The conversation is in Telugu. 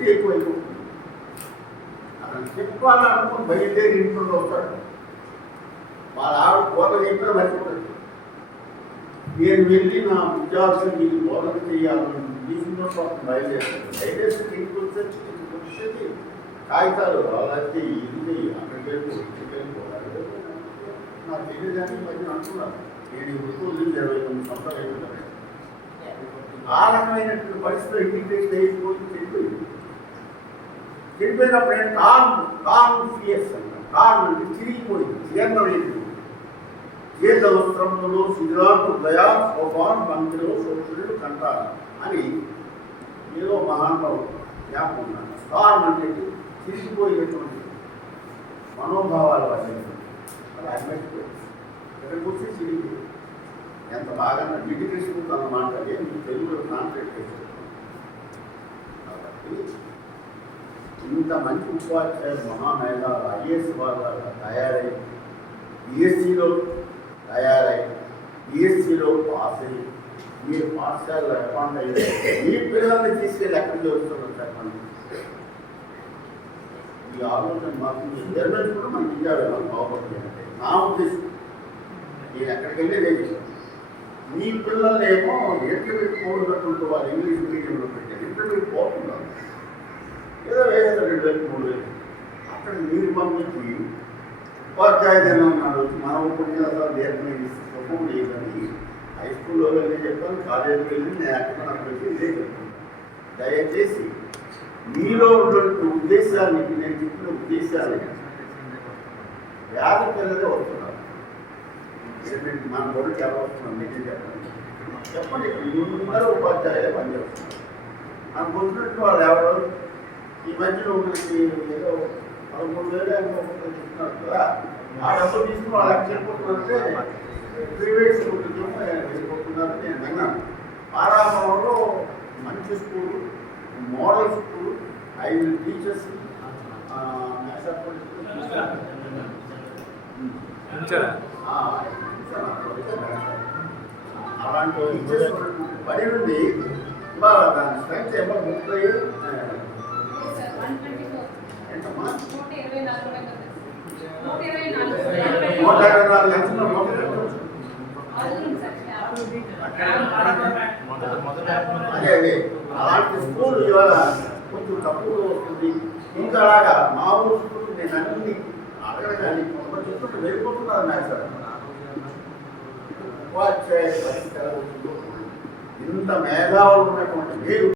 ఒత్తిడి ఎక్కువైపోతుంది అతను చెప్పాలనుకుని బయలుదేరి ఇంట్లో వస్తాడు. వాళ్ళ ఆవిడ కోత చెప్పిన మర్చిపోతుంది నేను వెళ్ళి నా విద్యార్థులు మీకు బోధన చేయాలని మీటింగ్లో పాపం బయలుదేరుతాను దయచేసి ఇంటికి వచ్చేసి ఇంటికి వచ్చేసి కాగితాలు అలాగే ఇది అక్కడికి వెళ్ళిపో ఇక్కడికి వెళ్ళిపో. అక్కడికి నాకు తెలియదని మధ్య అనుకున్నాను నేను ఈ వృత్తులు నుంచి ఇరవై తొమ్మిది సంవత్సరాలు అయిపోయింది ఆ రకమైనటువంటి పరిస్థితులు ఇంటిగ్రేషన్ అయిపోయి చెడిపోయింది. చెడిపోయినప్పుడు నేను కాన్ కాన్ఫియస్ అంటాను కాన్ అంటే తిరిగిపోయింది జీర్ణమైంది జీర్ణ వస్త్రములలో శిథిరాలు దయా సోపాన్ మంత్రులు శోషుడు కంటారు అని ఏదో మహానుభావుడు జ్ఞాపకం ఉన్నాడు. స్థానం అనేది చిరిగిపోయినటువంటి మనోభావాలు వల్ల అది అనిపించిపోయింది ఇక్కడ వచ్చి తిరిగి ఎంత బాగా డిగ్రీ అన్నమాట ఏం తెలుగులో ట్రాన్స్లేట్ చేశారు? కాబట్టి ఇంత మంచి ఉపాధ్యాయులు మహామేధాలు ఐఏఎస్ వాళ్ళగా తయారై బిఎస్సిలో తయారై బిఎస్సిలో పాస్ అయ్యి మీరు పాఠశాలలో అకౌంట్ అయ్యి మీ పిల్లల్ని తీసుకెళ్ళి ఎక్కడికి వస్తున్నారు చెప్పండి ఈ ఆలోచన మాకు జర్నల్స్ కూడా మనకి ఇండియా బాగుపడుతుంది అంటే నా ఉద్దేశం. నేను ఎక్కడికి వెళ్ళేది మీ పిల్లల్ని ఏమో ఇంటర్మీడియట్ కోడ్ పెట్టుకుంటూ వాళ్ళు ఇంగ్లీష్ మీడియంలో పెట్టారు ఇంటర్మీడియట్ పోతున్నారు రెండు వేలు మూడు వేలు. అక్కడ మీరు పంపించి ఉపాధ్యాయ దినం ఉన్నాడు మన ఉపన్యాసాలు నేర్పని సుఖం లేదని హై స్కూల్లో వెళ్ళి చెప్పాను కాలేజీకి వెళ్ళి నేను ఎక్కడ పెట్టి ఇదే చెప్తాను దయచేసి మీలో ఉన్నటువంటి ఉద్దేశాలకి నేను చెప్పిన ఉద్దేశాలు వ్యాధ పిల్లలే వస్తున్నారు. మన బోర్డు చాలా వస్తున్నాం మీకే చెప్పండి చెప్పండి అందరూ ఉపాధ్యాయులే పనిచేస్తున్నారు. నాకు వచ్చినట్టు వాళ్ళు ఎవరు? ఈ మధ్యలో మనకి ఏదో పదమూడు వేలు ఒకటి చెప్తున్నారు కదా ఆ డబ్బులు తీసుకుని వాళ్ళు ఎక్కడ చెప్పుకుంటున్నారంటే ప్రైవేట్ స్కూల్ వెళ్ళిపోతున్నారు నేను విన్నాను. ఆరామంలో మంచి స్కూల్ మోడల్ స్కూల్ ఐదు టీచర్స్ అలాంటి టీచర్స్ బడి నుండి ఇవాళ దాని స్ట్రెంత్ ఏమో ముప్పై ఎంతమ్మా నూట ఇరవై నాలుగు నూట ఇరవై నాలుగు ఎంత మొదట మొదట అదే అలాంటి స్కూల్ ఇవాళ కొంచెం తక్కువ వస్తుంది ఇంకా అలాగా మా ఊరు స్కూల్ నేను అన్ని అడగడానికి కొంత చెప్తుంటే వెళ్ళిపోతున్నారు నాకు సార్ ఉపాధ్యాయ ఇంత మేధావులు ఉన్నటువంటి మీరు